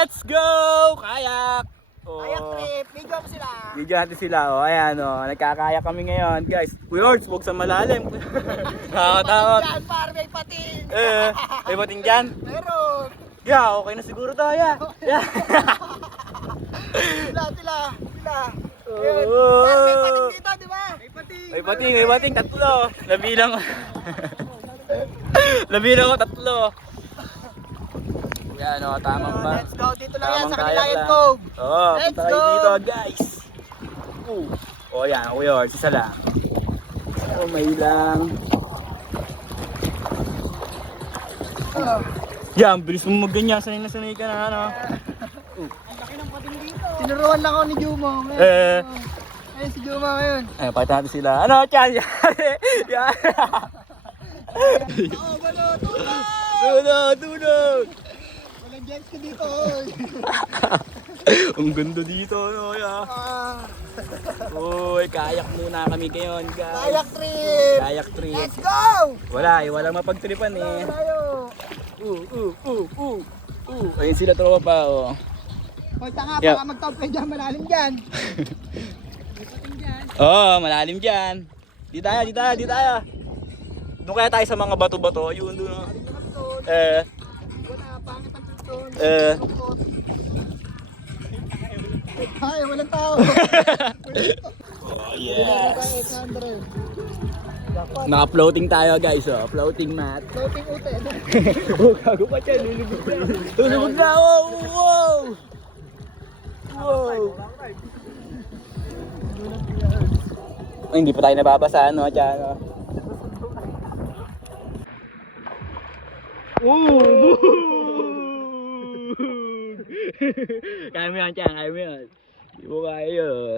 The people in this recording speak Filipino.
Let's go! Kayak! Oh. Kayak trip, video mo sila. Video natin sila, oh. Ayan, oh. Nagkakayak kami ngayon, guys. Kuyords, huwag sa malalim. Nakakatakot. Yan, par, may pating. May pating dyan? Meron. Yeah, okay na siguro to, yeah. Yeah. Sila. Oh. Ayun. Par, may pating dito, di ba? May pating, tatlo. Nabilang. Nabilang ko, tatlo. Yan, oh, tamang ba? Let's go, dito lang yan Tamang sa kayak Kanilayan lang. Cove. Oo, Let's punta kayo go! dito, guys. Oh, yan, kuyords, isa lang. Oh, may lang. Yan, bilis mo magganyan. Sanay na sanay ka na, ano. Tinuruan lang ako ni Jumo. Ayun si Jumo ngayon. Ayun, pakita natin sila. Ano, Chan? Yan. Yan. Oo, balo, tulog! Tunog. Walang jets ka dito, oy. Ang ganda dito, ano, ya. Uy, kayak muna kami ngayon, guys. Kayak trip! Kayak trip. Let's go! Walang mapagtripan eh. Tayo! Ayun sila tropa, oh. Hoy, tanga, Yeah. baka mag-top kayo dyan, malalim dyan. Oh, malalim dyan. Di tayo. Doon kaya tayo sa mga bato-bato. Ayun, doon. Oh. Wala, pangit ang tuton. Ay, walang tao. Oh, yes. 800. Naka-floating tayo, guys, oh. Floating mat. Floating ute. Oh, gago pa dyan. Lulubog na. Wow! Ay, hindi pa tayo nababasa, ano, dyan, oh. Kaya mo yan, Chan. Kaya mo yan. Hindi mo kaya yun.